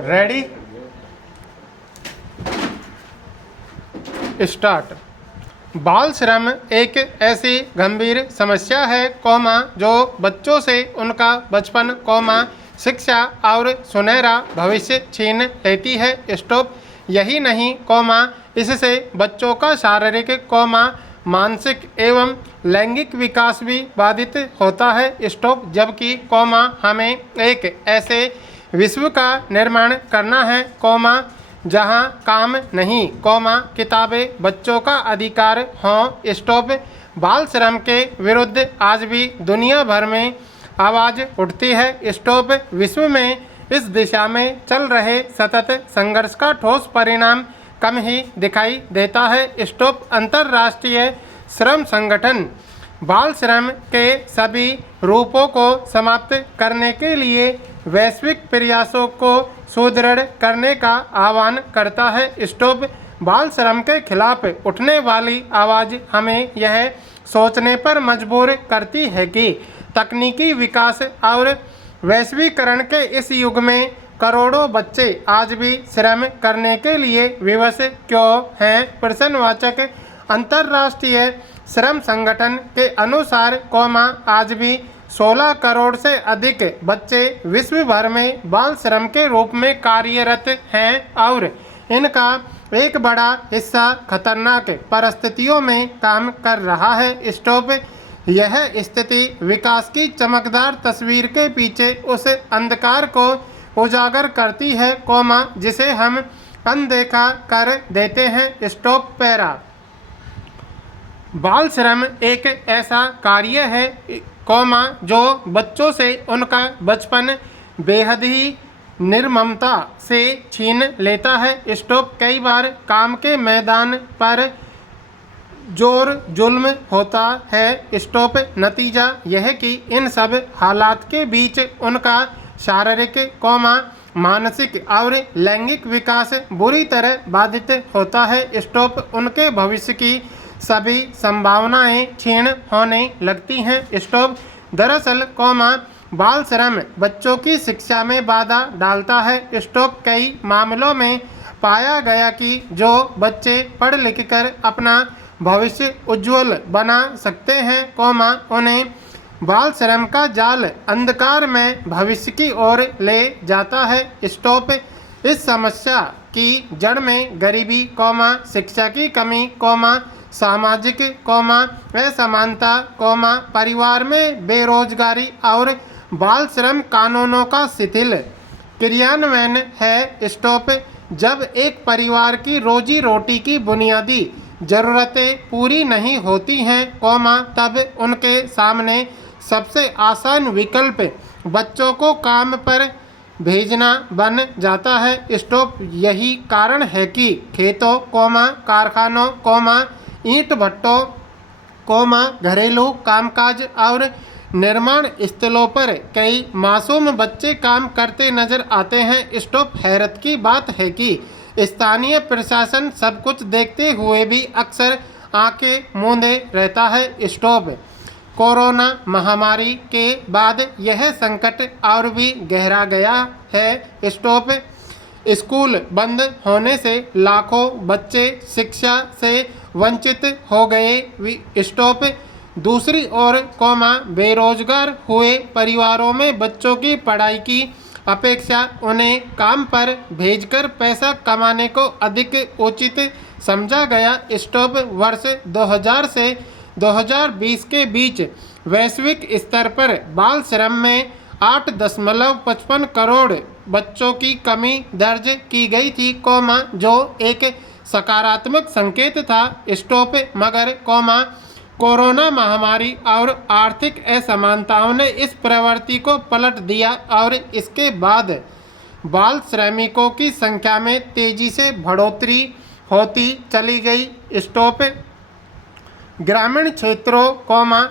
Ready start. बाल श्रम एक ऐसी गंभीर समस्या है जो बच्चों से उनका बचपन शिक्षा और सुनहरा भविष्य छीन लेती है। स्टॉप। यही नहीं इससे बच्चों का शारीरिक मानसिक एवं लैंगिक विकास भी बाधित होता है। स्टॉप। जबकि हमें एक ऐसे विश्व का निर्माण करना है जहां काम नहीं किताबें बच्चों का अधिकार हों। स्टॉप। बाल श्रम के विरुद्ध आज भी दुनिया भर में आवाज़ उठती है। स्टॉप। विश्व में इस दिशा में चल रहे सतत संघर्ष का ठोस परिणाम कम ही दिखाई देता है। स्टॉप। अंतर्राष्ट्रीय श्रम संगठन बाल श्रम के सभी रूपों को समाप्त करने के लिए वैश्विक प्रयासों को सुदृढ़ करने का आह्वान करता है। स्टॉप। बाल श्रम के खिलाफ उठने वाली आवाज़ हमें यह सोचने पर मजबूर करती है कि तकनीकी विकास और वैश्वीकरण के इस युग में करोड़ों बच्चे आज भी श्रम करने के लिए विवश क्यों हैं। प्रश्नवाचक। अंतर्राष्ट्रीय श्रम संगठन के अनुसार आज भी 16 करोड़ से अधिक बच्चे विश्व भर में बाल श्रम के रूप में कार्यरत हैं और इनका एक बड़ा हिस्सा खतरनाक परिस्थितियों में काम कर रहा है। स्टॉप। यह स्थिति विकास की चमकदार तस्वीर के पीछे उस अंधकार को उजागर करती है जिसे हम अनदेखा कर देते हैं। स्टॉप। पैरा। बाल श्रम एक ऐसा कार्य है जो बच्चों से उनका बचपन बेहद ही निर्ममता से छीन लेता है। स्टॉप। कई बार काम के मैदान पर जोर जुल्म होता है। स्टॉप। नतीजा यह कि इन सब हालात के बीच उनका शारीरिक मानसिक और लैंगिक विकास बुरी तरह बाधित होता है। स्टॉप। उनके भविष्य की सभी संभावनाएं क्षीण होने लगती हैं। स्टॉप। दरअसल बाल श्रम बच्चों की शिक्षा में बाधा डालता है। स्टॉप। कई मामलों में पाया गया कि जो बच्चे पढ़ लिख कर अपना भविष्य उज्ज्वल बना सकते हैं उन्हें बाल श्रम का जाल अंधकार में भविष्य की ओर ले जाता है। स्टॉप। इस समस्या की जड़ में गरीबी शिक्षा की कमी सामाजिक असमानता परिवार में बेरोजगारी और बाल श्रम कानूनों का शिथिल क्रियान्वयन है। स्टॉप। जब एक परिवार की रोजी रोटी की बुनियादी ज़रूरतें पूरी नहीं होती हैं तब उनके सामने सबसे आसान विकल्प बच्चों को काम पर भेजना बन जाता है। स्टॉप। यही कारण है कि खेतों कारखानों ईंट भट्टों घरेलू कामकाज और निर्माण स्थलों पर कई मासूम बच्चे काम करते नजर आते हैं। स्टॉप। हैरत की बात है कि स्थानीय प्रशासन सब कुछ देखते हुए भी अक्सर आंखें मूंदे रहता है। स्टॉप। कोरोना महामारी के बाद यह संकट और भी गहरा गया है। स्टॉप। स्कूल बंद होने से लाखों बच्चे शिक्षा से वंचित हो गए। स्टॉप। दूसरी ओर बेरोजगार हुए परिवारों में बच्चों की पढ़ाई की अपेक्षा उन्हें काम पर भेजकर पैसा कमाने को अधिक उचित समझा गया। स्टॉप। वर्ष 2000 से 2020 के बीच वैश्विक स्तर पर बाल श्रम में 8.55 करोड़ बच्चों की कमी दर्ज की गई थी जो एक सकारात्मक संकेत था। स्टॉप। मगर कोरोना महामारी और आर्थिक असमानताओं ने इस प्रवृत्ति को पलट दिया और इसके बाद बाल श्रमिकों की संख्या में तेजी से बढ़ोतरी होती चली गई। स्टॉप। ग्रामीण क्षेत्रों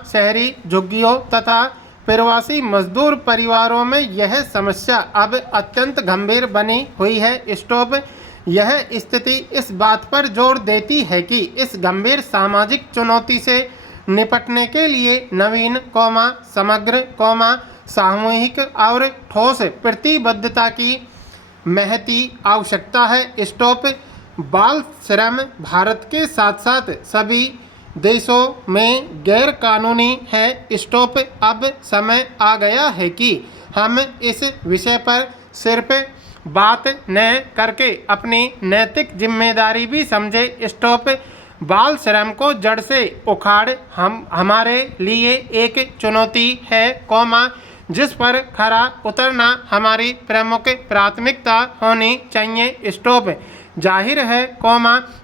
शहरी झुग्गियों तथा प्रवासी मजदूर परिवारों में यह समस्या अब अत्यंत गंभीर बनी हुई है। स्टॉप। यह स्थिति इस बात पर जोर देती है कि इस गंभीर सामाजिक चुनौती से निपटने के लिए नवीन समग्र सामूहिक और ठोस प्रतिबद्धता की महती आवश्यकता है। स्टॉप बाल श्रम भारत के साथ साथ सभी देशों में गैर कानूनी है। स्टॉप अब समय आ गया है कि हम इस विषय पर सिर्फ बात न करके अपनी नैतिक जिम्मेदारी भी समझे। स्टॉप बाल श्रम को जड़ से उखाड़ हमारे लिए एक चुनौती है, जिस पर खरा उतरना हमारी प्रमुख प्राथमिकता होनी चाहिए। स्टॉप जाहिर है,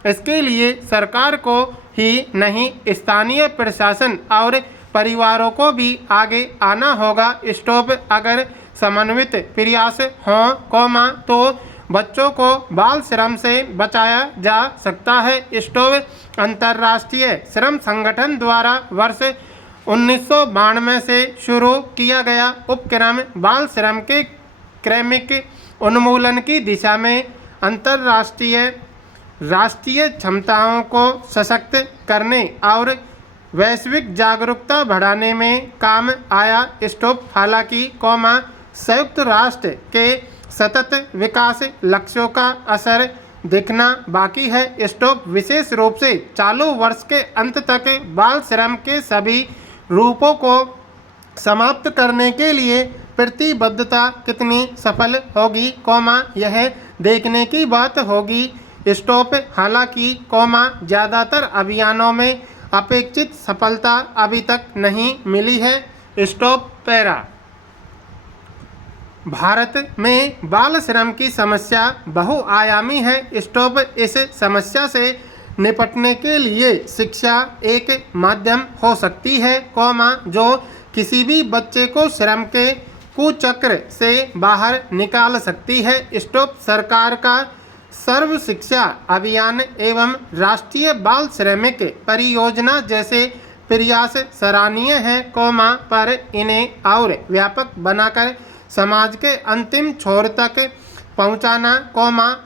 इसके लिए सरकार को ही नहीं, स्थानीय प्रशासन और परिवारों को भी आगे आना होगा। स्टॉप अगर समन्वित प्रयास हों, तो बच्चों को बाल श्रम से बचाया जा सकता है। स्टॉप अंतर्राष्ट्रीय श्रम संगठन द्वारा वर्ष 1992 से शुरू किया गया उपक्रम बाल श्रम के क्रमिक उन्मूलन की दिशा में अंतर्राष्ट्रीय राष्ट्रीय क्षमताओं को सशक्त करने और वैश्विक जागरूकता बढ़ाने में काम आया। स्टॉप हालांकि संयुक्त राष्ट्र के सतत विकास लक्ष्यों का असर दिखना बाकी है। स्टॉप विशेष रूप से चालू वर्ष के अंत तक बाल श्रम के सभी रूपों को समाप्त करने के लिए प्रतिबद्धता कितनी सफल होगी, यह देखने की बात होगी। स्टॉप हालांकि ज़्यादातर अभियानों में अपेक्षित सफलता अभी तक नहीं मिली है। स्टॉप पैरा भारत में बाल श्रम की समस्या बहुआयामी है। स्टॉप इस समस्या से निपटने के लिए शिक्षा एक माध्यम हो सकती है, जो किसी भी बच्चे को श्रम के कुचक्र से बाहर निकाल सकती है। स्टॉप सरकार का सर्व शिक्षा अभियान एवं राष्ट्रीय बाल श्रमिक परियोजना जैसे प्रयास सराहनीय है, पर इन्हें और व्यापक बनाकर समाज के अंतिम छोर तक पहुंचाना,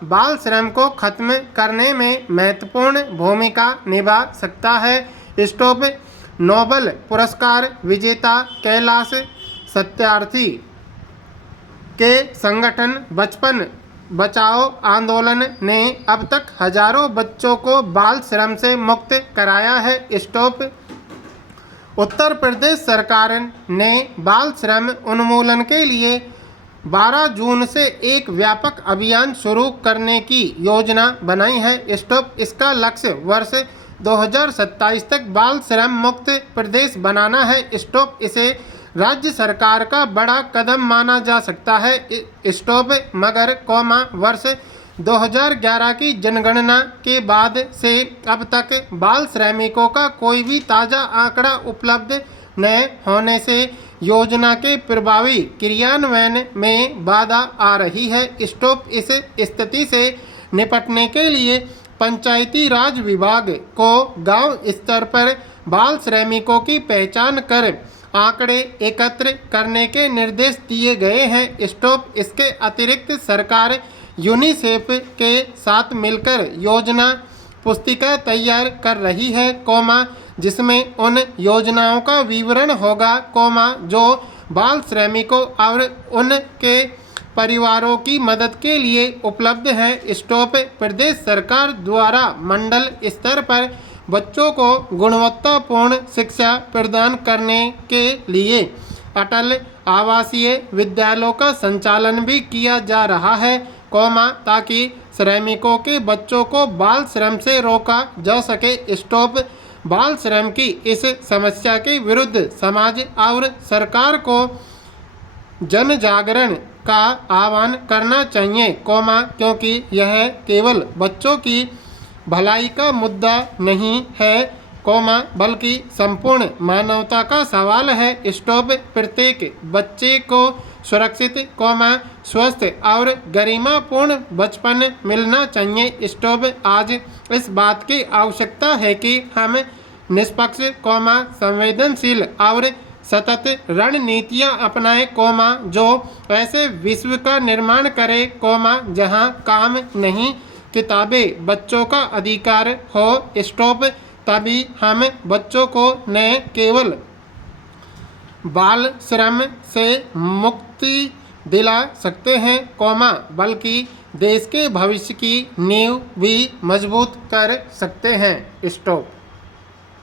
बाल श्रम को खत्म करने में महत्वपूर्ण भूमिका निभा सकता है। स्टॉप नोबेल पुरस्कार विजेता कैलाश सत्यार्थी के संगठन बचपन बचाओ आंदोलन ने अब तक हजारों बच्चों को बाल श्रम से मुक्त कराया है। स्टॉप उत्तर प्रदेश सरकार ने बाल श्रम उन्मूलन के लिए 12 जून से एक व्यापक अभियान शुरू करने की योजना बनाई है। स्टॉप इसका लक्ष्य वर्ष 2027 तक बाल श्रम मुक्त प्रदेश बनाना है। स्टॉप इसे राज्य सरकार का बड़ा कदम माना जा सकता है। स्टॉप मगर वर्ष 2011 की जनगणना के बाद से अब तक बाल श्रमिकों का कोई भी ताज़ा आंकड़ा उपलब्ध न होने से योजना के प्रभावी क्रियान्वयन में बाधा आ रही है। स्टॉप इस स्थिति से निपटने के लिए पंचायती राज विभाग को गांव स्तर पर बाल श्रमिकों की पहचान कर आंकड़े एकत्र करने के निर्देश दिए गए हैं। स्टॉप इसके अतिरिक्त सरकार यूनिसेफ के साथ मिलकर योजना पुस्तिका तैयार कर रही है, जिसमें उन योजनाओं का विवरण होगा, जो बाल श्रमिकों और उनके परिवारों की मदद के लिए उपलब्ध है। स्टॉप प्रदेश सरकार द्वारा मंडल स्तर पर बच्चों को गुणवत्तापूर्ण शिक्षा प्रदान करने के लिए अटल आवासीय विद्यालयों का संचालन भी किया जा रहा है, ताकि श्रमिकों के बच्चों को बाल श्रम से रोका जा सके। स्टॉप बाल श्रम की इस समस्या के विरुद्ध समाज और सरकार को जन जागरण का आह्वान करना चाहिए, क्योंकि यह केवल बच्चों की भलाई का मुद्दा नहीं है, बल्कि संपूर्ण मानवता का सवाल है। स्टॉप प्रत्येक बच्चे को सुरक्षित, स्वस्थ और गरिमापूर्ण बचपन मिलना चाहिए। स्टॉप आज इस बात की आवश्यकता है कि हम निष्पक्ष, संवेदनशील और सतत रणनीतियां अपनाएं, जो ऐसे विश्व का निर्माण करे, जहां काम नहीं किताबें बच्चों का अधिकार हो। स्टॉप तभी हम बच्चों को न केवल बाल श्रम से मुक्ति दिला सकते हैं, कौमा बल्कि देश के भविष्य की नींव भी मजबूत कर सकते हैं। स्टॉप।